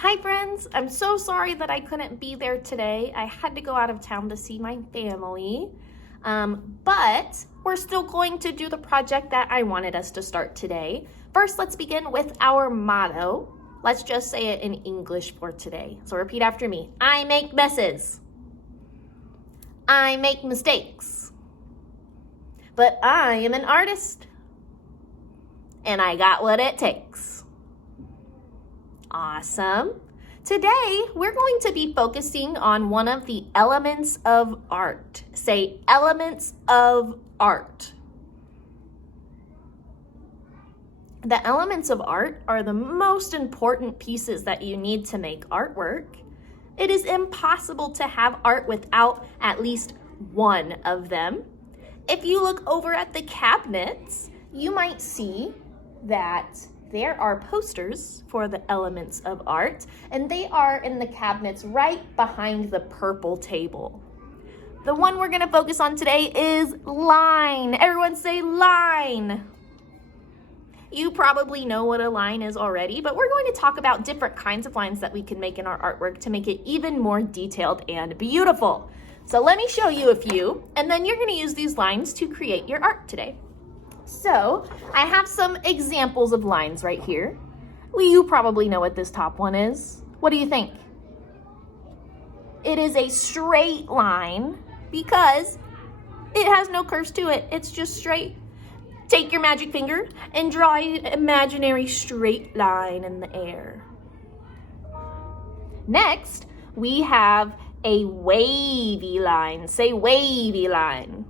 Hi friends, I'm so sorry that I couldn't be there today. I had to go out of town to see my family, but we're still going to do the project that I wanted us to start today. First, let's begin with our motto. Let's just say it in English for today. So repeat after me. I make messes. I make mistakes. But I am an artist. And I got what it takes. Awesome. Today, we're going to be focusing on one of the elements of art. Say, elements of art. The elements of art are the most important pieces that you need to make artwork. It is impossible to have art without at least one of them. If you look over at the cabinets, you might see that there are posters for the elements of art, and they are in the cabinets right behind the purple table. The one we're gonna focus on today is line. Everyone say line. You probably know what a line is already, but we're going to talk about different kinds of lines that we can make in our artwork to make it even more detailed and beautiful. So let me show you a few, and then you're gonna use these lines to create your art today. So I have some examples of lines right here. Well, you probably know what this top one is. What do you think? It is a straight line because it has no curves to it. It's just straight. Take your magic finger and draw an imaginary straight line in the air. Next, we have a wavy line. Say wavy line.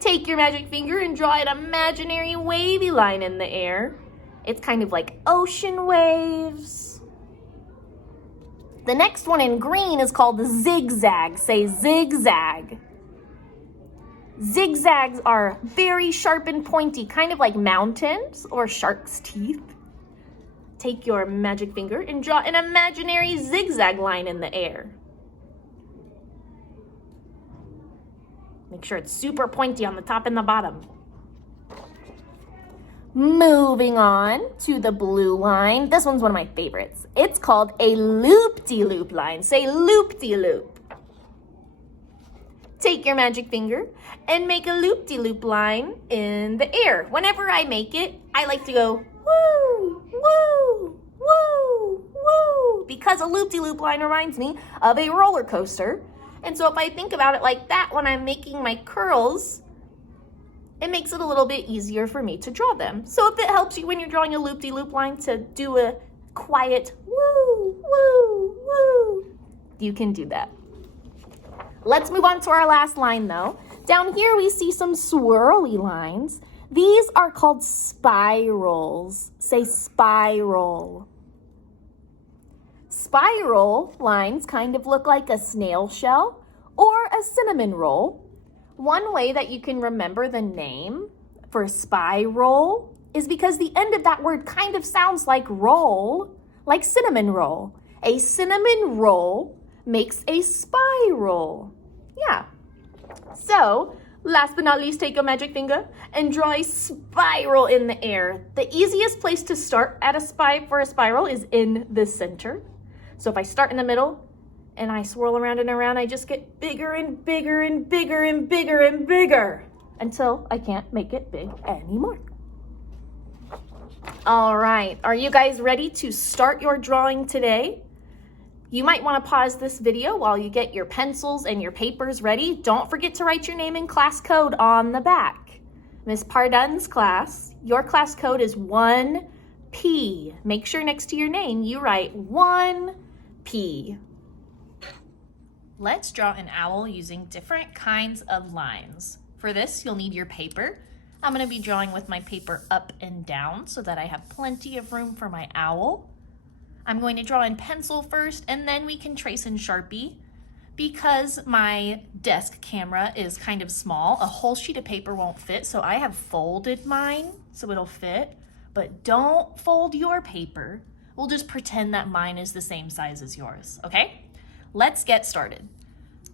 Take your magic finger and draw an imaginary wavy line in the air. It's kind of like ocean waves. The next one in green is called zigzag. Say zigzag. Zigzags are very sharp and pointy, kind of like mountains or shark's teeth. Take your magic finger and draw an imaginary zigzag line in the air. Make sure it's super pointy on the top and the bottom. Moving on to the blue line. This one's one of my favorites. It's called a loop-de-loop line. Say loop-de-loop. Take your magic finger and make a loop-de-loop line in the air. Whenever I make it, I like to go woo, woo, woo, woo, because a loop-de-loop line reminds me of a roller coaster. And so if I think about it like that when I'm making my curls, it makes it a little bit easier for me to draw them. So if it helps you when you're drawing a loop-de-loop line to do a quiet woo, woo, woo, you can do that. Let's move on to our last line though. Down here we see some swirly lines. These are called spirals. Say spiral. Spiral lines kind of look like a snail shell or a cinnamon roll. One way that you can remember the name for spiral is because the end of that word kind of sounds like roll, like cinnamon roll. A cinnamon roll makes a spiral. Yeah. So, last but not least, take a magic finger and draw a spiral in the air. The easiest place to start at for a spiral is in the center. So if I start in the middle and I swirl around and around, I just get bigger and bigger and bigger and bigger and bigger until I can't make it big anymore. All right, are you guys ready to start your drawing today? You might want to pause this video while you get your pencils and your papers ready. Don't forget to write your name and class code on the back. Miss Pardun's class, your class code is 1P. Make sure next to your name you write 1P. Let's draw an owl using different kinds of lines. For this, you'll need your paper. I'm going to be drawing with my paper up and down so that I have plenty of room for my owl. I'm going to draw in pencil first, and then we can trace in Sharpie. Because my desk camera is kind of small, a whole sheet of paper won't fit, so I have folded mine so it'll fit. But don't fold your paper. We'll just pretend that mine is the same size as yours, okay? Let's get started.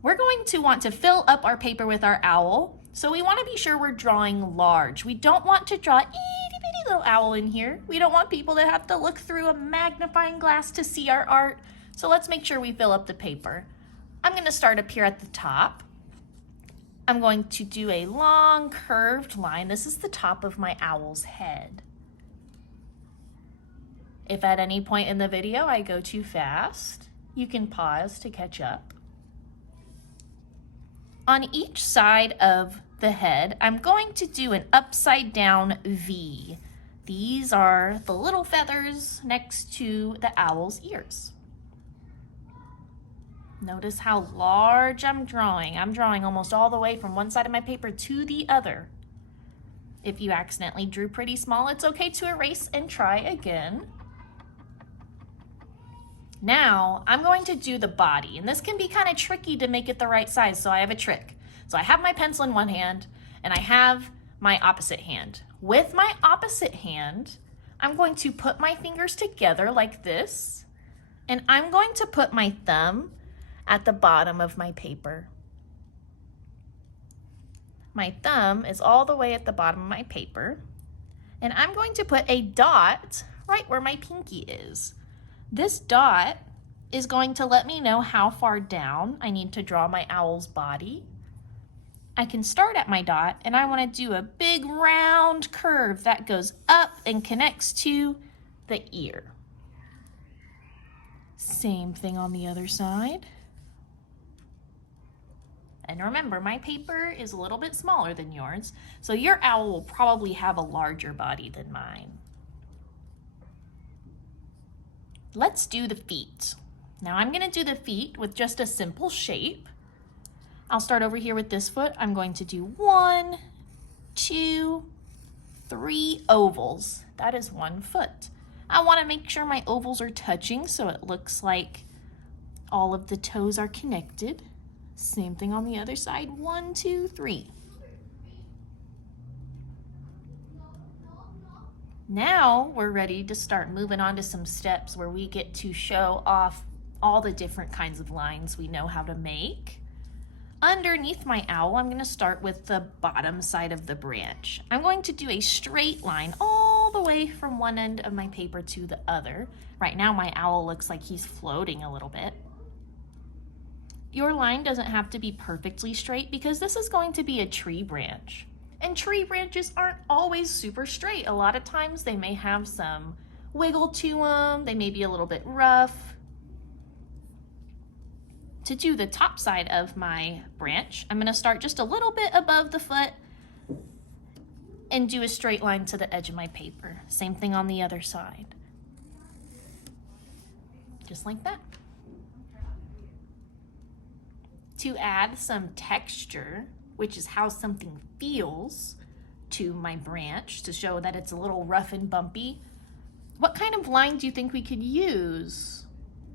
We're going to want to fill up our paper with our owl, so we want to be sure we're drawing large. We don't want to draw itty bitty little owl in here. We don't want people to have to look through a magnifying glass to see our art. So let's make sure we fill up the paper. I'm gonna start up here at the top. I'm going to do a long curved line. This is the top of my owl's head. If at any point in the video I go too fast, you can pause to catch up. On each side of the head, I'm going to do an upside down V. These are the little feathers next to the owl's ears. Notice how large I'm drawing. I'm drawing almost all the way from one side of my paper to the other. If you accidentally drew pretty small, it's okay to erase and try again. Now, I'm going to do the body, and this can be kind of tricky to make it the right size, so I have a trick. So I have my pencil in one hand, and I have my opposite hand. With my opposite hand, I'm going to put my fingers together like this, and I'm going to put my thumb at the bottom of my paper. My thumb is all the way at the bottom of my paper, and I'm going to put a dot right where my pinky is. This dot is going to let me know how far down I need to draw my owl's body. I can start at my dot, and I want to do a big round curve that goes up and connects to the ear. Same thing on the other side. And remember, my paper is a little bit smaller than yours, so your owl will probably have a larger body than mine. Let's do the feet. Now I'm going to do the feet with just a simple shape. I'll start over here with this foot. I'm going to do 1, 2, 3 ovals. That is 1 foot. I want to make sure my ovals are touching so it looks like all of the toes are connected. Same thing on the other side. 1, 2, 3. Now we're ready to start moving on to some steps where we get to show off all the different kinds of lines we know how to make. Underneath my owl, I'm going to start with the bottom side of the branch. I'm going to do a straight line all the way from one end of my paper to the other. Right now my owl looks like he's floating a little bit. Your line doesn't have to be perfectly straight because this is going to be a tree branch. And tree branches aren't always super straight. A lot of times they may have some wiggle to them. They may be a little bit rough. To do the top side of my branch, I'm going to start just a little bit above the foot and do a straight line to the edge of my paper. Same thing on the other side. Just like that. To add some texture, which is how something feels to my branch to show that it's a little rough and bumpy, what kind of line do you think we could use?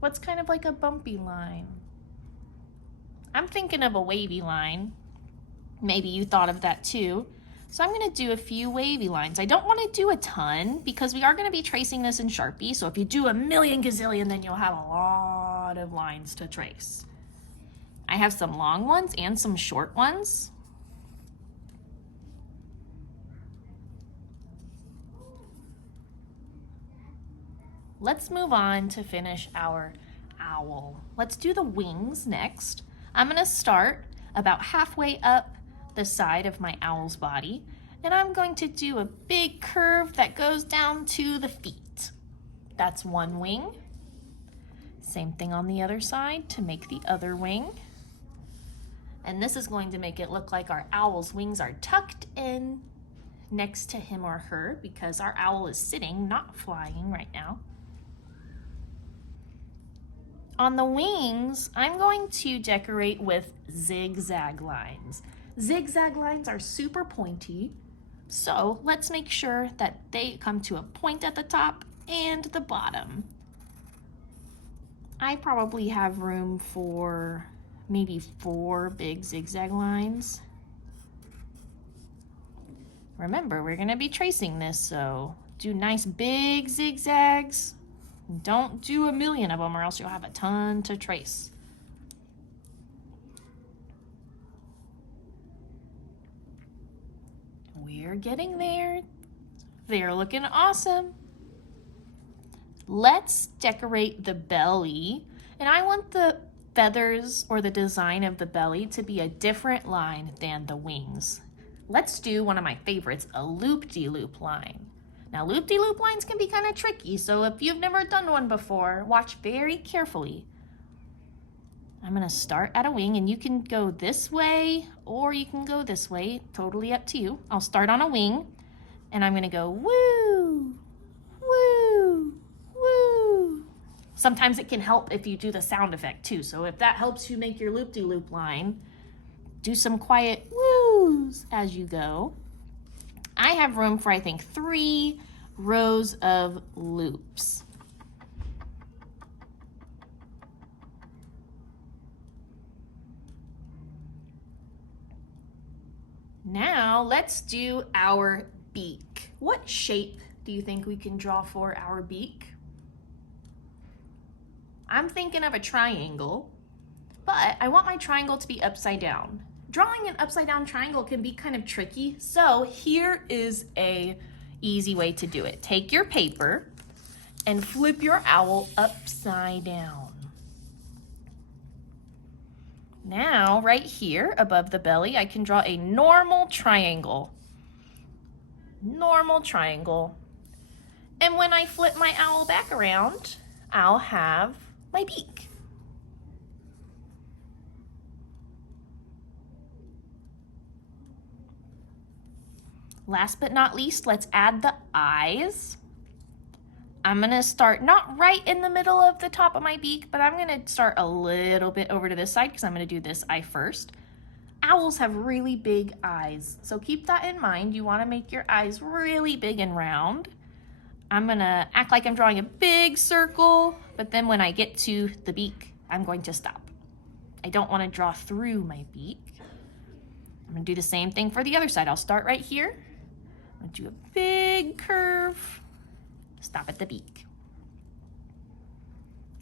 What's kind of like a bumpy line? I'm thinking of a wavy line. Maybe you thought of that too. So I'm going to do a few wavy lines. I don't want to do a ton because we are going to be tracing this in Sharpie. So if you do a million gazillion, then you'll have a lot of lines to trace. I have some long ones and some short ones. Let's move on to finish our owl. Let's do the wings next. I'm going to start about halfway up the side of my owl's body, and I'm going to do a big curve that goes down to the feet. That's one wing. Same thing on the other side to make the other wing. And this is going to make it look like our owl's wings are tucked in next to him or her because our owl is sitting, not flying right now. On the wings, I'm going to decorate with zigzag lines. Zigzag lines are super pointy, so let's make sure that they come to a point at the top and the bottom. I probably have room for maybe 4 big zigzag lines. Remember, we're going to be tracing this, so do nice big zigzags. Don't do a million of them or else you'll have a ton to trace. We're getting there. They're looking awesome. Let's decorate the belly. And I want the feathers or the design of the belly to be a different line than the wings. Let's do one of my favorites, a loop-de-loop line. Now, loop-de-loop lines can be kind of tricky, so if you've never done one before, watch very carefully. I'm gonna start at a wing, and you can go this way or you can go this way, totally up to you. I'll start on a wing, and I'm gonna go woo, woo, woo. Sometimes it can help if you do the sound effect too, so if that helps you make your loop-de-loop line, do some quiet woos as you go. I have room for, I think, 3 rows of loops. Now let's do our beak. What shape do you think we can draw for our beak? I'm thinking of a triangle, but I want my triangle to be upside down. Drawing an upside down triangle can be kind of tricky, so here is a easy way to do it. Take your paper and flip your owl upside down. Now, right here above the belly, I can draw a normal triangle. Normal triangle. And when I flip my owl back around, I'll have my beak. Last but not least, let's add the eyes. I'm gonna start not right in the middle of the top of my beak, but I'm gonna start a little bit over to this side because I'm gonna do this eye first. Owls have really big eyes, so keep that in mind. You wanna make your eyes really big and round. I'm gonna act like I'm drawing a big circle, but then when I get to the beak, I'm going to stop. I don't wanna draw through my beak. I'm gonna do the same thing for the other side. I'll start right here. I'm gonna do a big curve. Stop at the beak.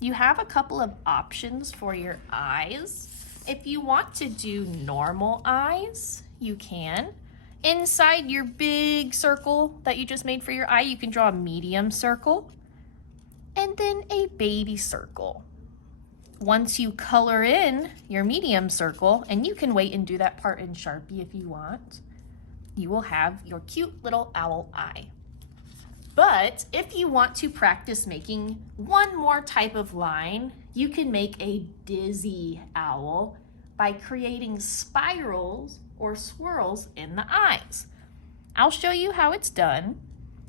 You have a couple of options for your eyes. If you want to do normal eyes, you can. Inside your big circle that you just made for your eye, you can draw a medium circle and then a baby circle. Once you color in your medium circle, and you can wait and do that part in Sharpie if you want, you will have your cute little owl eye. But if you want to practice making one more type of line, you can make a dizzy owl by creating spirals or swirls in the eyes. I'll show you how it's done.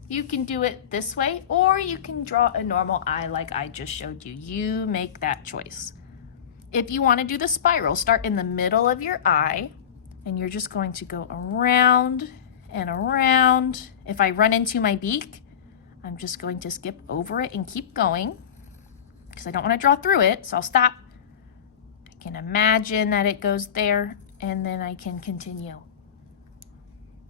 You can do it this way, or you can draw a normal eye like I just showed you. You make that choice. If you want to do the spiral, start in the middle of your eye, and you're just going to go around and around. If I run into my beak, I'm just going to skip over it and keep going because I don't want to draw through it, so I'll stop. I can imagine that it goes there, and then I can continue.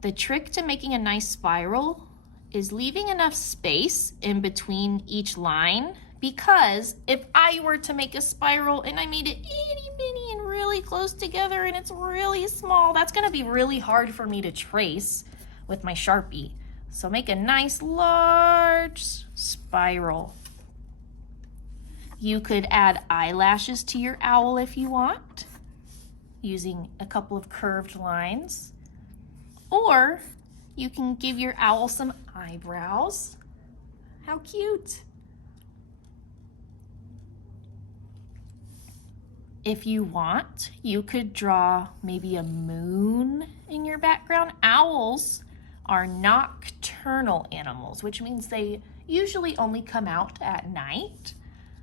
The trick to making a nice spiral is leaving enough space in between each line, because if I were to make a spiral and I made it itty bitty and really close together and it's really small, that's going to be really hard for me to trace with my Sharpie. So make a nice large spiral. You could add eyelashes to your owl if you want, using a couple of curved lines. Or you can give your owl some eyebrows. How cute. If you want, you could draw maybe a moon in your background. Owls are nocturnal animals, which means they usually only come out at night.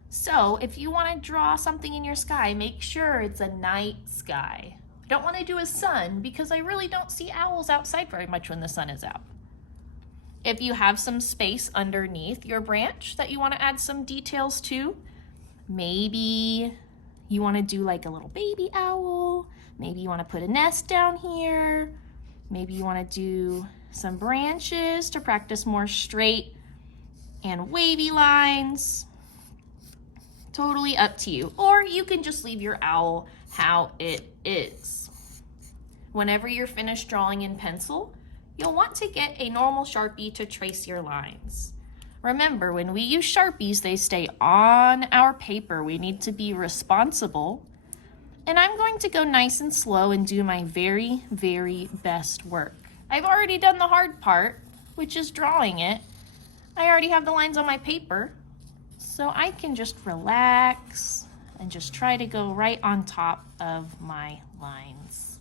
So if you want to draw something in your sky, make sure it's a night sky. I don't want to do a sun because I really don't see owls outside very much when the sun is out. If you have some space underneath your branch that you want to add some details to, maybe you want to do like a little baby owl, maybe you want to put a nest down here, maybe you want to do some branches to practice more straight and wavy lines. Totally up to you. Or you can just leave your owl how it is. Whenever you're finished drawing in pencil, you'll want to get a normal Sharpie to trace your lines. Remember, when we use Sharpies, they stay on our paper. We need to be responsible. And I'm going to go nice and slow and do my very, very best work. I've already done the hard part, which is drawing it. I already have the lines on my paper, so I can just relax and just try to go right on top of my lines.